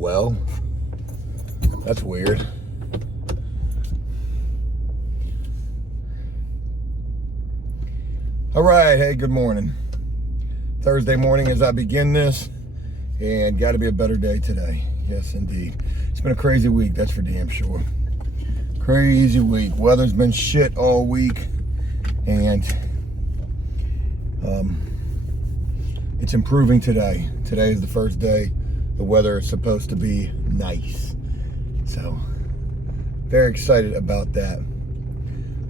Well, that's weird. All right, hey, good morning. Thursday morning as I begin this, and got to be a better day today. Yes, indeed. It's been a crazy week, that's for damn sure. Crazy week. Weather's been shit all week, and it's improving today. Today is the first day the weather is supposed to be nice. So, very excited about that.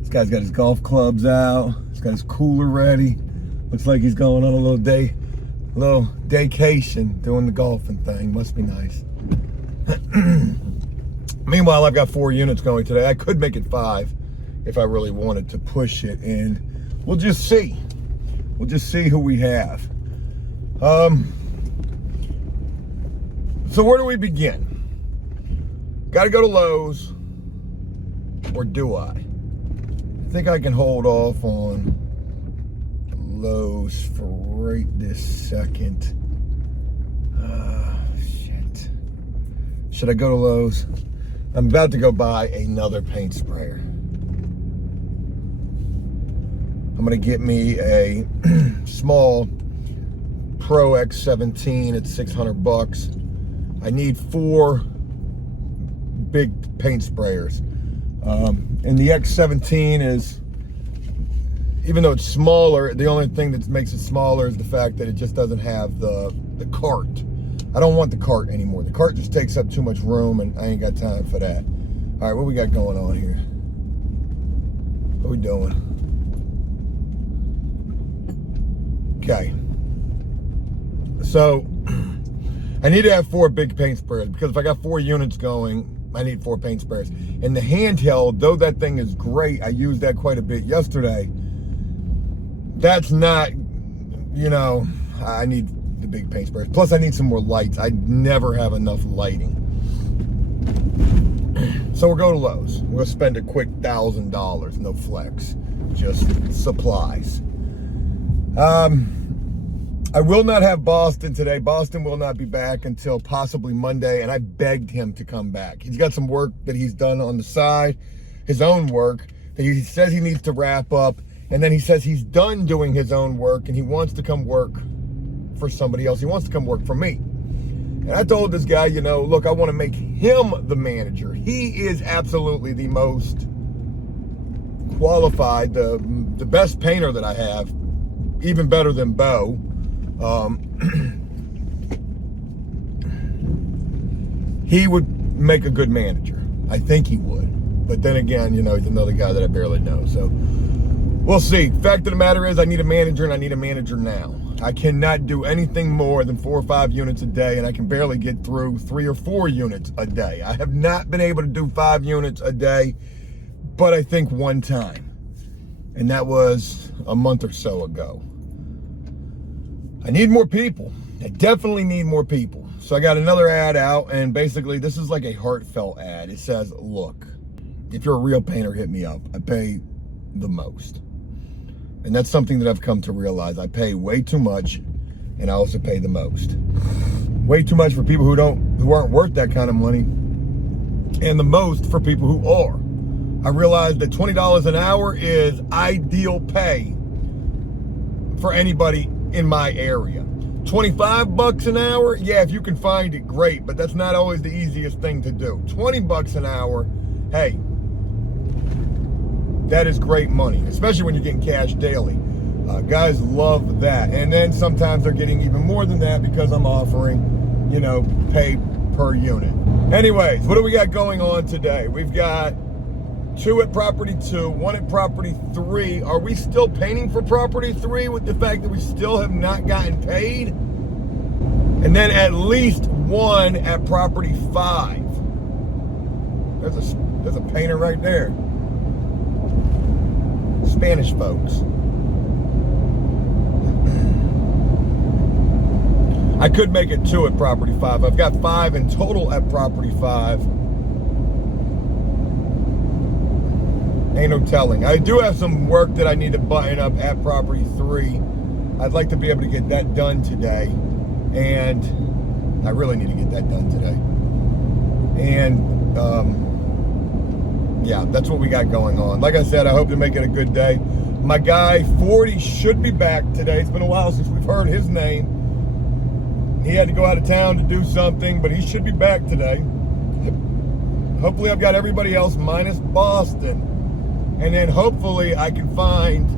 This guy's got his golf clubs out. He's got his cooler ready. Looks like he's going on a little daycation, doing the golfing thing. Must be nice. Meanwhile, I've got 4 units going today. I could make it 5 if I really wanted to push it, and we'll just see. We'll just see who we have. So where do we begin? Got to go to Lowe's, or do I? I think I can hold off on Lowe's for right this second. Shit. Should I go to Lowe's? I'm about to go buy another paint sprayer. I'm gonna get me a small Pro X17 at $600. I need 4 big paint sprayers. And the X17 is, even though it's smaller, the only thing that makes it smaller is the fact that it just doesn't have the cart. I don't want the cart anymore. The cart just takes up too much room, and I ain't got time for that. All right, what we got going on here? What we doing? Okay. So, I need to have 4 big paint sprayers, because if I got 4 units going, I need 4 paint sprayers. And the handheld, though that thing is great, I used that quite a bit yesterday. That's not, I need the big paint sprayers. Plus, I need some more lights. I never have enough lighting. So we'll go to Lowe's. We'll spend a quick $1,000, no flex, just supplies. I will not have Boston today. Boston will not be back until possibly Monday, and I begged him to come back. He's got some work that he's done on the side, his own work, that he says he needs to wrap up, and then he says he's done doing his own work, and he wants to come work for somebody else. He wants to come work for me. And I told this guy, look, I want to make him the manager. He is absolutely the most qualified, the best painter that I have, even better than Bo. He would make a good manager. I think he would. But then again, he's another guy that I barely know. So we'll see. Fact of the matter is, I need a manager, and I need a manager now. I cannot do anything more than 4 or 5 units a day, and I can barely get through 3 or 4 units a day. I have not been able to do 5 units a day, but I think one time. And that was a month or so ago. I need more people. I definitely need more people. So I got another ad out, and basically this is like a heartfelt ad. It says, look, if you're a real painter, hit me up. I pay the most. And that's something that I've come to realize. I pay way too much, and I also pay the most. Way too much for people who aren't worth that kind of money, and the most for people who are. I realized that $20 an hour is ideal pay for anybody in my area. 25 bucks an hour, yeah, if you can find it, great, but that's not always the easiest thing to do. 20 bucks an hour, hey, that is great money, especially when you're getting cash daily. Guys love that. And then sometimes they're getting even more than that because I'm offering, pay per unit. Anyways, what do we got going on today? We've got 2 at property 2, 1 at property 3. Are we still painting for property 3 with the fact that we still have not gotten paid? And then at least 1 at property 5. There's a painter right there. Spanish folks. I could make it 2 at property 5. I've got 5 in total at property 5. Ain't no telling. I do have some work that I need to button up at property 3. I'd like to be able to get that done today. And I really need to get that done today. And yeah, that's what we got going on. Like I said, I hope to make it a good day. My guy 40 should be back today. It's been a while since we've heard his name. He had to go out of town to do something, but he should be back today. Hopefully I've got everybody else minus Boston. And then hopefully I can find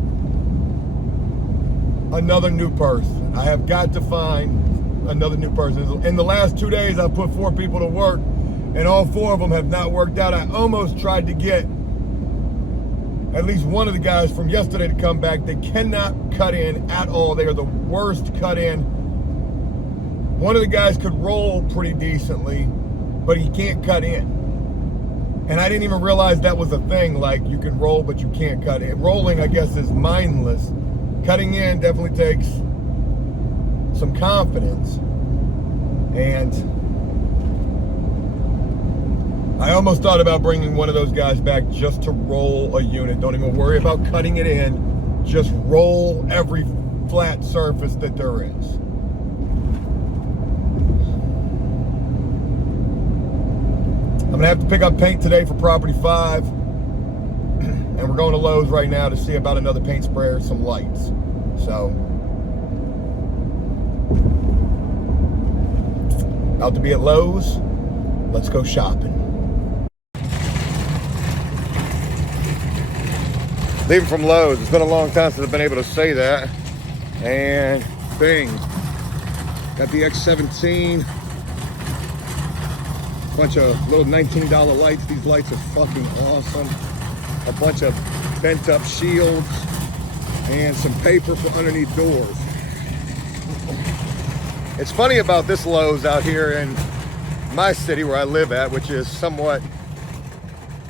another new person. I have got to find another new person. In the last 2 days, I've put 4 people to work, and all 4 of them have not worked out. I almost tried to get at least one of the guys from yesterday to come back. They cannot cut in at all. They are the worst cut in. One of the guys could roll pretty decently, but he can't cut in. And I didn't even realize that was a thing, like you can roll, but you can't cut in. Rolling, I guess, is mindless. Cutting in definitely takes some confidence. And I almost thought about bringing one of those guys back just to roll a unit. Don't even worry about cutting it in. Just roll every flat surface that there is. I'm gonna have to pick up paint today for property 5. And we're going to Lowe's right now to see about another paint sprayer, some lights. So, out to be at Lowe's. Let's go shopping. Leaving from Lowe's. It's been a long time since I've been able to say that. And bing. Got the X17. Bunch of little $19 lights. These lights are fucking awesome. A bunch of bent up shields and some paper for underneath doors. It's funny about this Lowe's out here in my city where I live at, which is somewhat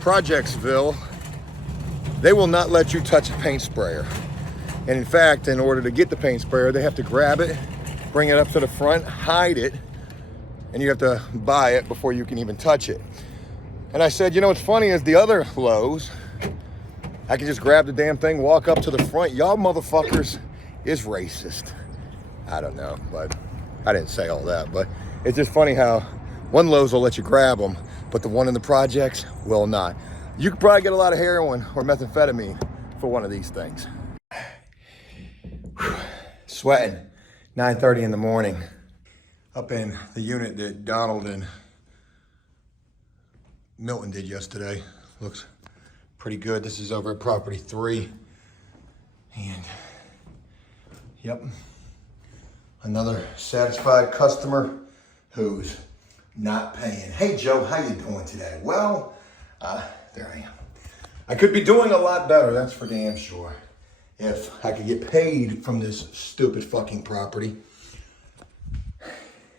Projectsville. They will not let you touch a paint sprayer. And in fact, in order to get the paint sprayer, they have to grab it, bring it up to the front, hide it, and you have to buy it before you can even touch it. And I said, you know what's funny is the other Lowe's, I can just grab the damn thing, walk up to the front. Y'all motherfuckers is racist. I don't know, but I didn't say all that. But it's just funny how one Lowe's will let you grab them, but the one in the projects will not. You could probably get a lot of heroin or methamphetamine for one of these things. Sweating, 9:30 in the morning. Up in the unit that Donald and Milton did yesterday. Looks pretty good. This is over at property 3. And yep, another satisfied customer who's not paying. Hey Joe, how you doing today? Well, there I am. I could be doing a lot better, that's for damn sure, if I could get paid from this stupid fucking property.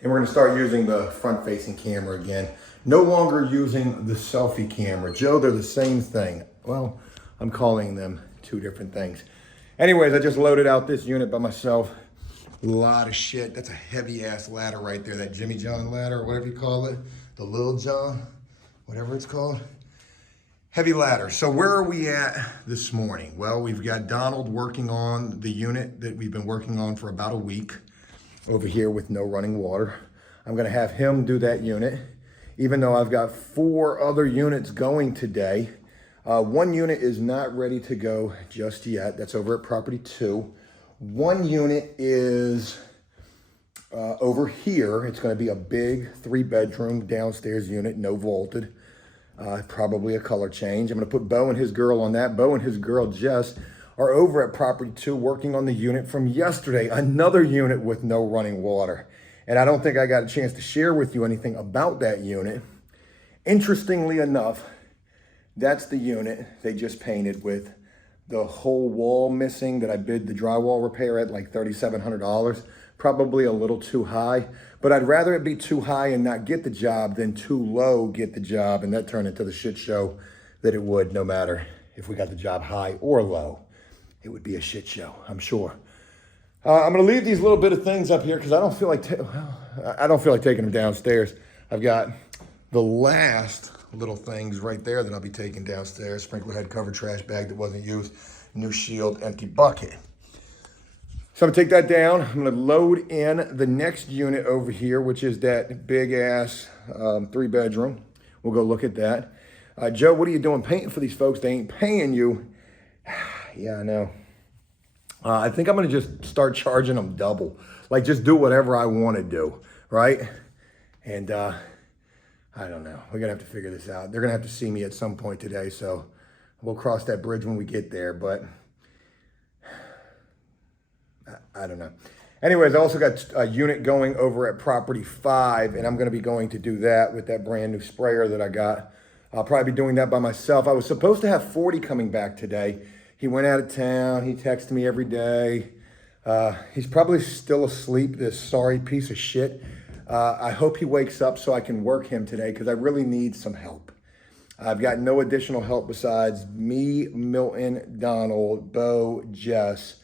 And we're gonna start using the front-facing camera again. No longer using the selfie camera. Joe, they're the same thing. Well, I'm calling them 2 different things. Anyways, I just loaded out this unit by myself. A lot of shit. That's a heavy-ass ladder right there, that Jimmy John ladder, or whatever you call it. The Lil John, whatever it's called. Heavy ladder. So where are we at this morning? Well, we've got Donald working on the unit that we've been working on for about a week over here with no running water. I'm gonna have him do that unit, even though I've got 4 other units going today. One unit is not ready to go just yet. That's over at property 2. One unit is over here. It's gonna be a big 3-bedroom downstairs unit, no vaulted. Probably a color change. I'm gonna put Bo and his girl on that. Bo and his girl Jess are over at property 2 working on the unit from yesterday, another unit with no running water. And I don't think I got a chance to share with you anything about that unit. Interestingly enough, that's the unit they just painted with the whole wall missing that I bid the drywall repair at like $3,700. Probably a little too high, but I'd rather it be too high and not get the job than too low get the job, and that turned into the shit show that it would, no matter if we got the job high or low. It would be a shit show, I'm sure. I'm gonna leave these little bit of things up here because I don't feel like taking them downstairs. I've got the last little things right there that I'll be taking downstairs. Sprinkler head, cover, trash bag that wasn't used, new shield, empty bucket. So I'm gonna take that down. I'm gonna load in the next unit over here, which is that big ass 3-bedroom. We'll go look at that. Joe, what are you doing painting for these folks? They ain't paying you. Yeah, I know. I think I'm going to just start charging them double. Like, just do whatever I want to do, right? And I don't know. We're going to have to figure this out. They're going to have to see me at some point today, so we'll cross that bridge when we get there, but I don't know. Anyways, I also got a unit going over at Property 5, and I'm going to be going to do that with that brand new sprayer that I got. I'll probably be doing that by myself. I was supposed to have 40 coming back today. He went out of town. He texts me every day. He's probably still asleep, this sorry piece of shit. I hope he wakes up so I can work him today because I really need some help. I've got no additional help besides me, Milton, Donald, Bo, Jess,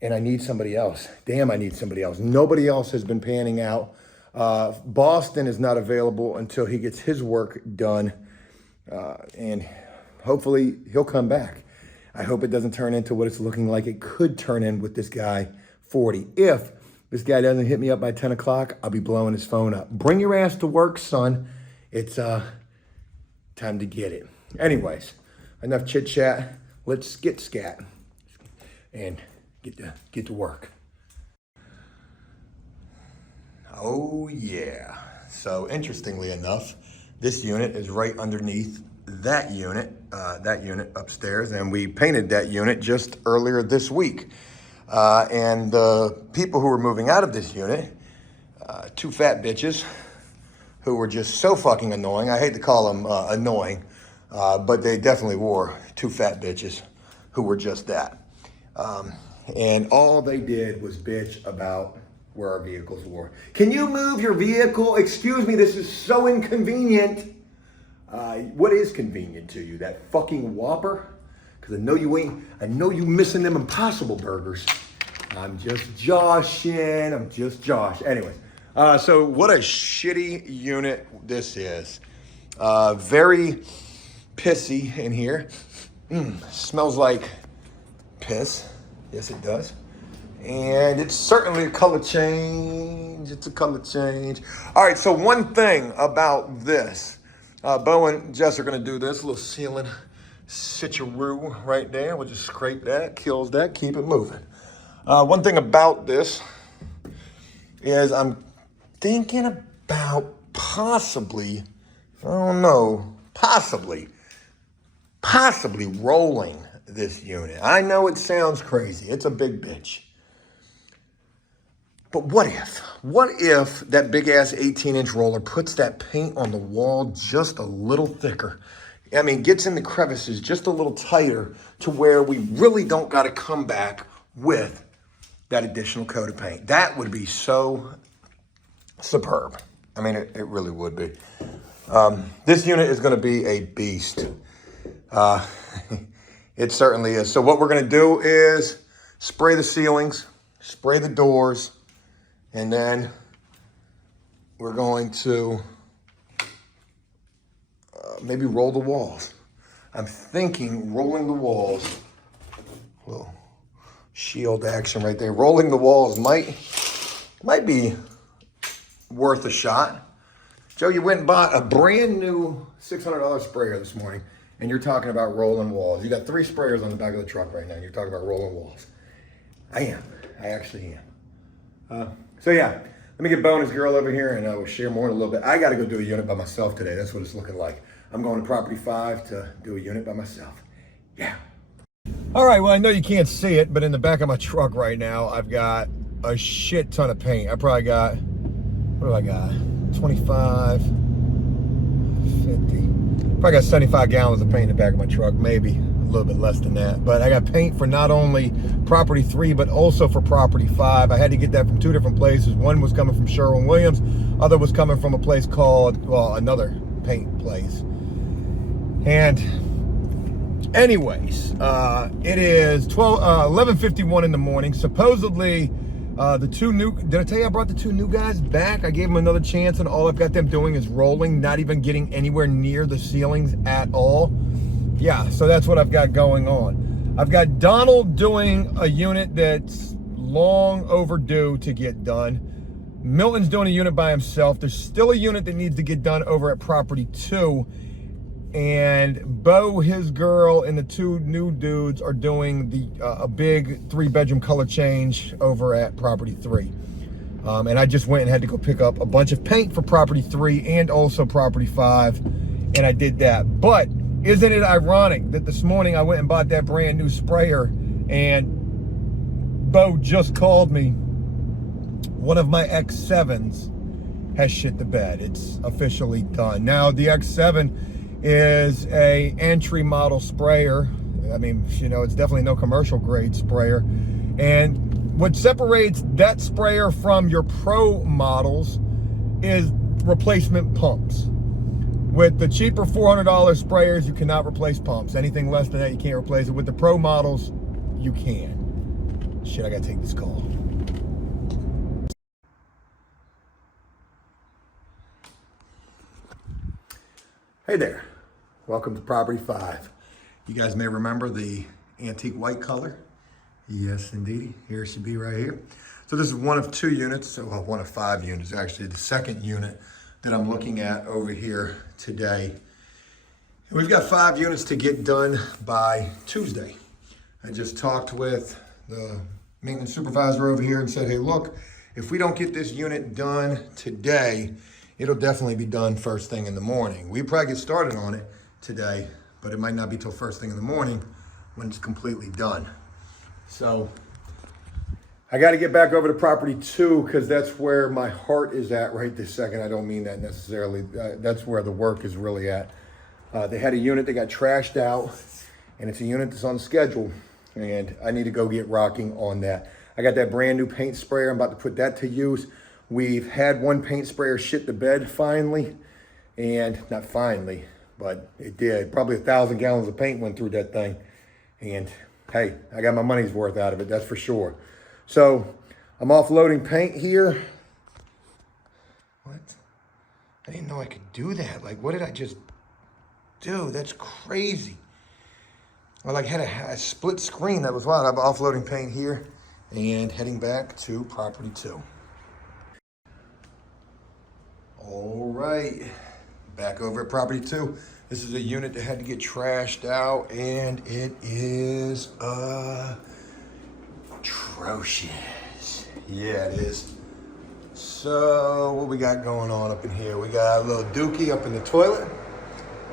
and I need somebody else. Damn, I need somebody else. Nobody else has been panning out. Boston is not available until he gets his work done, and hopefully he'll come back. I hope it doesn't turn into what it's looking like it could turn in with this guy, 40. If this guy doesn't hit me up by 10 o'clock, I'll be blowing his phone up. Bring your ass to work, son. It's time to get it. Anyways, enough chit chat. Let's get scat and get to work. Oh yeah. So interestingly enough, this unit is right underneath that unit upstairs, and we painted that unit just earlier this week. And the people who were moving out of this unit, two fat bitches who were just so fucking annoying. I hate to call them annoying, but they definitely were two fat bitches who were just that. And all they did was bitch about where our vehicles were. Can you move your vehicle? Excuse me, this is so inconvenient. What is convenient to you? That fucking Whopper? Because I know you missing them Impossible Burgers. I'm just joshing. Anyways, so what a shitty unit this is. Very pissy in here. Smells like piss. Yes, it does. And it's certainly a color change. It's a color change. All right, so one thing about this. Bo and Jess are going to do this little ceiling switcheroo right there. We'll just scrape that, kills that, keep it moving. One thing about this is I'm thinking about possibly rolling this unit. I know it sounds crazy. It's a big bitch. But what if that big ass 18-inch roller puts that paint on the wall just a little thicker? I mean, gets in the crevices just a little tighter to where we really don't got to come back with that additional coat of paint. That would be so superb. I mean, it really would be. This unit is going to be a beast. It certainly is. So what we're going to do is spray the ceilings, spray the doors, and then we're going to maybe roll the walls. I'm thinking rolling the walls. Little shield action right there. Rolling the walls might be worth a shot. Joe, you went and bought a brand new $600 sprayer this morning, and you're talking about rolling walls. You got 3 sprayers on the back of the truck right now, and you're talking about rolling walls. I actually am. So yeah, let me get Bo and his girl over here, and we'll share more in a little bit. I got to go do a unit by myself today. That's what it's looking like. I'm going to Property 5 to do a unit by myself. Yeah. All right, well, I know you can't see it, but in the back of my truck right now, I've got a shit ton of paint. I probably got, what do I got? 25, 50. Probably got 75 gallons of paint in the back of my truck, maybe a little bit less than that. But I got paint for not only Property 3, but also for Property 5. I had to get that from 2 different places. One was coming from Sherwin-Williams. Other was coming from a place called, well, another paint place. And anyways, it is 11:51 in the morning. Supposedly, the 2 new, did I tell you I brought the 2 new guys back? I gave them another chance, and all I've got them doing is rolling, not even getting anywhere near the ceilings at all. Yeah, so that's what I've got going on. I've got Donald doing a unit that's long overdue to get done. Milton's doing a unit by himself. There's still a unit that needs to get done over at property 2. And Bo, his girl, and the 2 new dudes are doing a big 3-bedroom color change over at property 3. And I just went and had to go pick up a bunch of paint for property 3 and also property 5. And I did that. But isn't it ironic that this morning I went and bought that brand new sprayer and Bo just called me. One of my X7s has shit the bed. It's officially done. Now, the X7 is a entry model sprayer. I mean, you know, it's definitely no commercial grade sprayer. And what separates that sprayer from your pro models is replacement pumps. With the cheaper $400 sprayers, you cannot replace pumps. Anything less than that, you can't replace it. With the pro models, you can. Shit, I gotta take this call. Hey there, welcome to property 5. You guys may remember the antique white color. Yes, indeed, here it should be right here. So this is one of 2 units, well, one of 5 units, actually the second unit that I'm looking at over here today. And we've got 5 units to get done by Tuesday. I just talked with the maintenance supervisor over here and said, hey, look, if we don't get this unit done today, it'll definitely be done first thing in the morning. We probably get started on it today, but it might not be till first thing in the morning when it's completely done. So I got to get back over to property 2 because that's where my heart is at right this second. I don't mean that necessarily. That's where the work is really at. They had a unit that got trashed out, and it's a unit that's on schedule, and I need to go get rocking on that. I got that brand new paint sprayer. I'm about to put that to use. We've had one paint sprayer shit the bed finally, and not finally, but it did. Probably 1,000 gallons of paint went through that thing, and hey, I got my money's worth out of it, that's for sure. So I'm offloading paint here. What? I didn't know I could do that. Like, what did I just do? That's crazy. I like had a split screen. That was wild. I'm offloading paint here and heading back to property 2. All right, back over at property 2. This is a unit that had to get trashed out, and it is atrocious. Yeah, it is. So what we got going on up in here? We got a little dookie up in the toilet.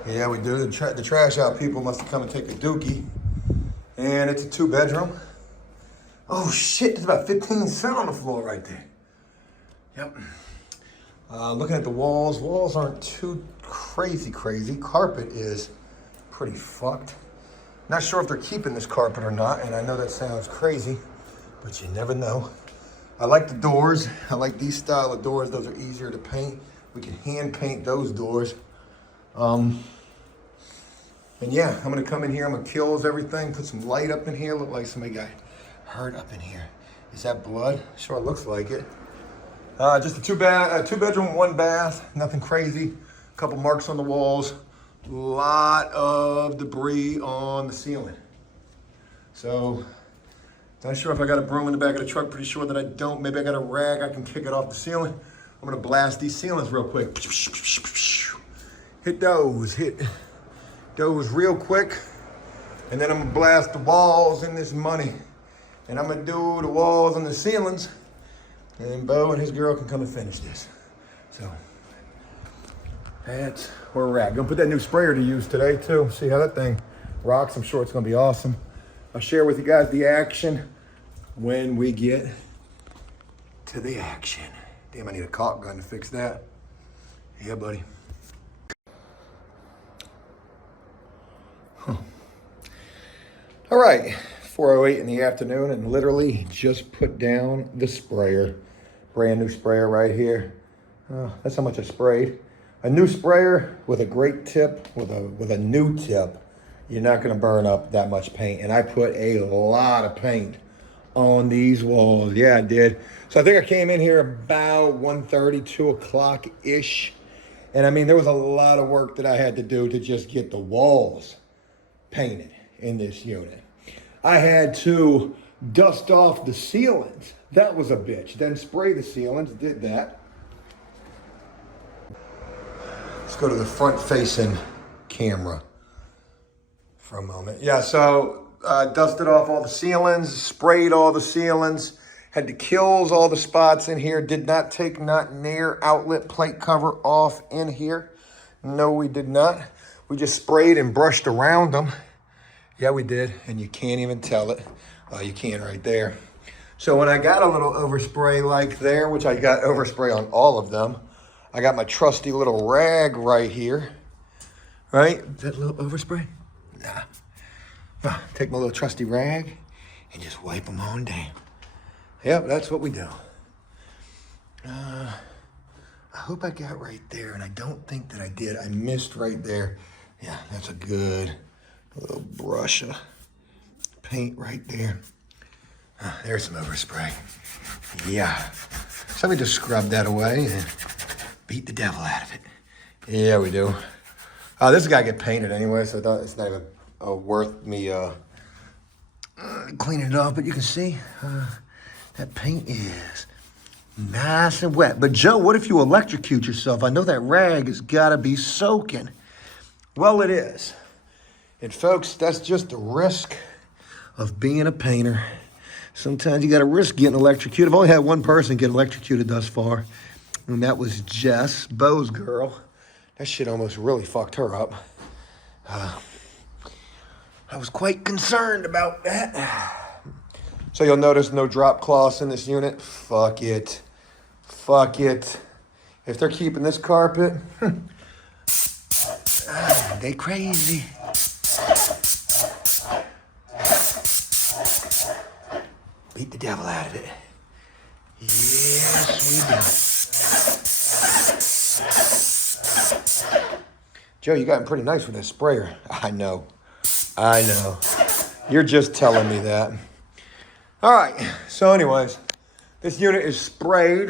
Yeah, we do. The trash out people must have come and take a dookie. And it's a 2-bedroom. Oh shit, there's about 15 cents on the floor right there. Yep. Looking at the walls aren't too crazy. Carpet is pretty fucked. Not sure if they're keeping this carpet or not, and I know that sounds crazy, but you never know. I like the doors. I like these style of doors. Those are easier to paint. We can hand paint those doors. And yeah, I'm gonna come in here, I'm gonna kill everything, put some light up in here, look like somebody got hurt up in here. Is that blood? Sure looks like it. Just a 2-bedroom, 1 bath, nothing crazy. A couple marks on the walls, a lot of debris on the ceiling. So, not sure if I got a broom in the back of the truck, pretty sure that I don't. Maybe I got a rag, I can kick it off the ceiling. I'm gonna blast these ceilings real quick. Hit those real quick. And then I'm gonna blast the walls in this money. And I'm gonna do the walls and the ceilings. And Bo and his girl can come and finish this. So that's where we're at. Gonna put that new sprayer to use today too. See how that thing rocks. I'm sure it's gonna be awesome. I'll share with you guys the action when we get to the action. Damn, I need a caulk gun to fix that. Yeah, buddy. Huh. All right, 4:08 in the afternoon, and literally just put down the sprayer. Brand new sprayer right here. That's how much I sprayed. A new sprayer with a great tip, with a new tip, you're not gonna burn up that much paint. And I put a lot of paint on these walls. Yeah, I did. So I think I came in here about 1:30, 2 o'clock-ish. And I mean, there was a lot of work that I had to do to just get the walls painted in this unit. I had to dust off the ceilings. That was a bitch. Then spray the ceilings, did that. Let's go to the front-facing camera for a moment. Yeah, so dusted off all the ceilings, sprayed all the ceilings, had to kills all the spots in here, did not take not near outlet plate cover off in here. No, we did not. We just sprayed and brushed around them. Yeah, we did, and you can't even tell it. You can right there. So when I got a little overspray like there, which I got overspray on all of them, I got my trusty little rag right here. Right? Is that a little overspray? Nah. Take my little trusty rag and just wipe them on down. Yep, that's what we do. I hope I got right there, and I don't think that I did. I missed right there. Yeah, that's a good little brush of paint right there. There's some overspray. Yeah. So let me just scrub that away and beat the devil out of it. Yeah, we do. This guy get painted anyway, so it's not even worth me cleaning it off. But you can see that paint is nice and wet. But Joe, what if you electrocute yourself? I know that rag has got to be soaking. Well, it is. And folks, that's just the risk of being a painter. Sometimes you got to risk getting electrocuted. I've only had one person get electrocuted thus far, and that was Jess, Bo's girl. That shit almost really fucked her up. I was quite concerned about that. So you'll notice no drop cloths in this unit. Fuck it. Fuck it. If they're keeping this carpet, they crazy. Beat the devil out of it. Yes, we do. Joe, you got pretty nice with that sprayer. I know. You're just telling me that. All right. So anyways, this unit is sprayed.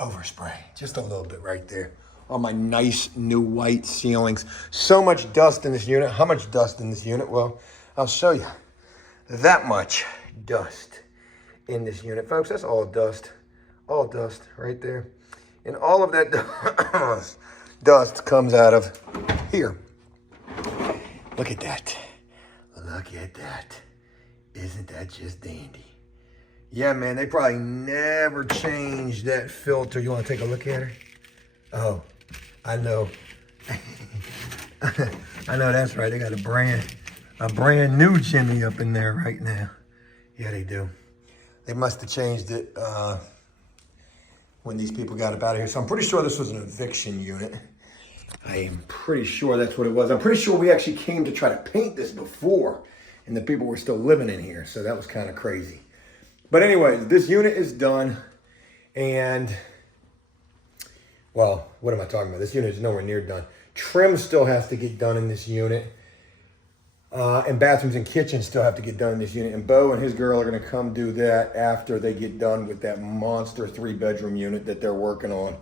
Overspray. Just a little bit right there. On my nice new white ceilings. So much dust in this unit. How much dust in this unit? Well, I'll show you. That much dust in this unit, folks. That's all dust right there. And all of that dust comes out of here. Look at that. Isn't that just dandy? Yeah, man, they probably never changed that filter. You want to take a look at her? Oh, I know. I know, that's right. They got a brand new Jimmy up in there right now. Yeah, they do. They must have changed it when these people got up out of here. So I'm pretty sure this was an eviction unit. I am pretty sure that's what it was. I'm pretty sure we actually came to try to paint this before, and the people were still living in here. So that was kind of crazy. But anyways, this unit is done. And, well, what am I talking about? This unit is nowhere near done. Trim still has to get done in this unit. And bathrooms and kitchens still have to get done in this unit. And Bo and his girl are going to come do that after they get done with that monster 3-bedroom unit that they're working on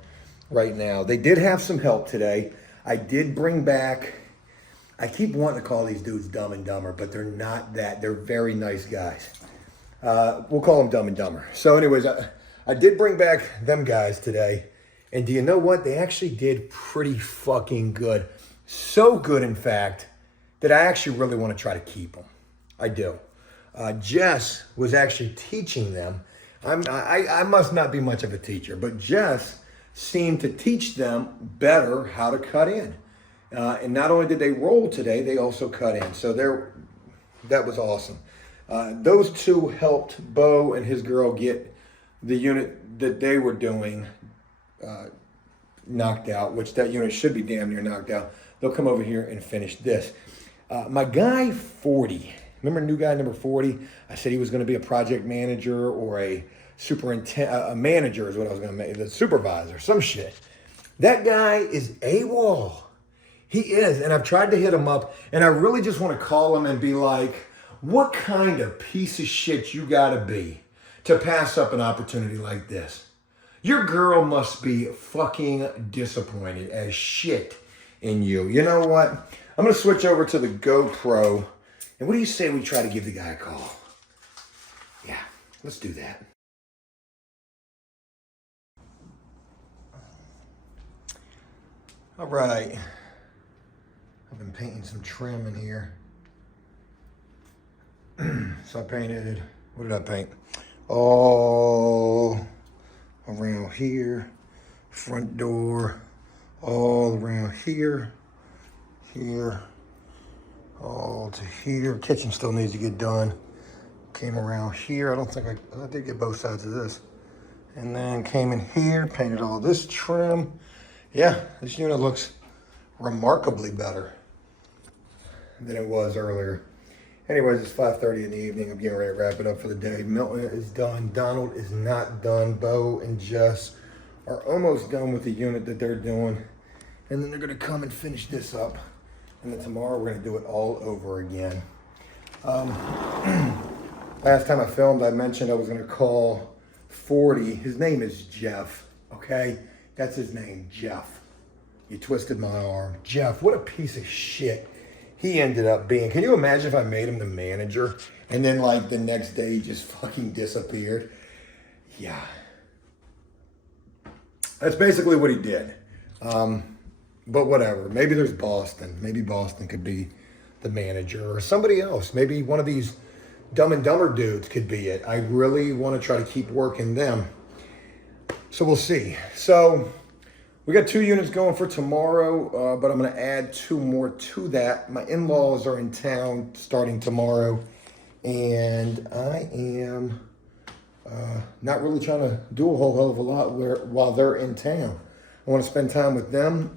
right now. They did have some help today. I did bring back, I keep wanting to call these dudes Dumb and Dumber, but they're not that. They're very nice guys. We'll call them Dumb and Dumber. So anyways, I did bring back them guys today. And do you know what? They actually did pretty fucking good. So good, in fact, that I actually really want to try to keep them. I do. Jess was actually teaching them. I must not be much of a teacher, but Jess seemed to teach them better how to cut in. And not only did they roll today, they also cut in. So that was awesome. Those two helped Bo and his girl get the unit that they were doing knocked out, which that unit should be damn near knocked out. They'll come over here and finish this. My guy 40, remember new guy number 40? I said he was going to be a project manager or a superintendent, a manager is what I was going to make, the supervisor, some shit. That guy is AWOL. He is, and I've tried to hit him up, and I really just want to call him and be like, what kind of piece of shit you got to be to pass up an opportunity like this? Your girl must be fucking disappointed as shit in you. You know what? I'm going to switch over to the GoPro. And what do you say we try to give the guy a call? Let's do that. All right. I've been painting some trim in here. So I painted, what did I paint? All around here, front door, all around here, here, all to here. Kitchen still needs to get done. Came around here. I did get both sides of this. And then came in here, painted all this trim. Yeah, this unit looks remarkably better than it was earlier. Anyways, it's 5:30 in the evening. I'm getting ready to wrap it up for the day. Milton is done. Donald is not done. Bo and Jess are almost done with the unit that they're doing. And then they're gonna come and finish this up. And then tomorrow we're gonna do it all over again. Last time I filmed, I mentioned I was gonna call 40. His name is Jeff, okay? That's his name, Jeff. You twisted my arm. Jeff, what a piece of shit he ended up being. Can you imagine if I made him the manager and then like the next day he just fucking disappeared? Yeah. That's basically what he did. But whatever, maybe there's Boston. Maybe Boston could be the manager or somebody else. Maybe one of these Dumb and Dumber dudes could be it. I really want to try to keep working them. So we'll see. So we got 2 units going for tomorrow, but I'm going to add 2 more to that. My in-laws are in town starting tomorrow, and I am not really trying to do a whole hell of a lot while they're in town. I want to spend time with them,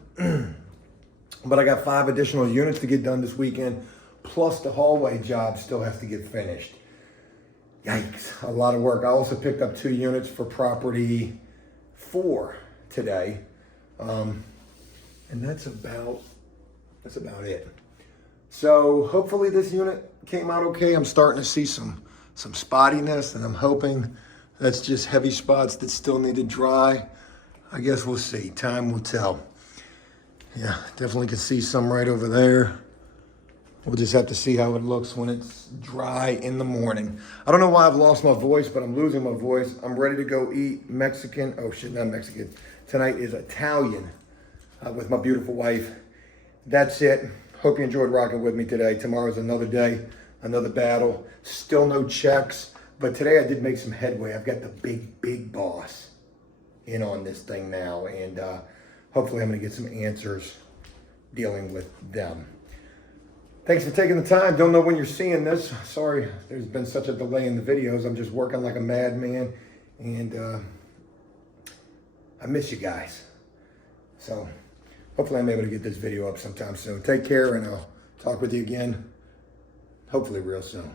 but I got 5 additional units to get done this weekend, plus the hallway job still has to get finished. Yikes, a lot of work. I also picked up 2 units for property 4 today. And that's about it. So hopefully this unit came out okay. I'm starting to see some spottiness, and I'm hoping that's just heavy spots that still need to dry. I guess we'll see. Time will tell. Yeah, definitely can see some right over there. We'll just have to see how it looks when it's dry in the morning. I don't know why I've lost my voice, but I'm losing my voice. I'm ready to go eat Mexican. Oh shit, not Mexican. Tonight is Italian with my beautiful wife. That's it. Hope you enjoyed rocking with me today. Tomorrow's another day, another battle. Still no checks, but today I did make some headway. I've got the big boss in on this thing now, and hopefully I'm gonna get some answers dealing with them. Thanks for taking the time. Don't know when you're seeing this. Sorry, there's been such a delay in the videos. I'm just working like a madman, and I miss you guys. So hopefully I'm able to get this video up sometime soon. Take care, and I'll talk with you again, hopefully real soon.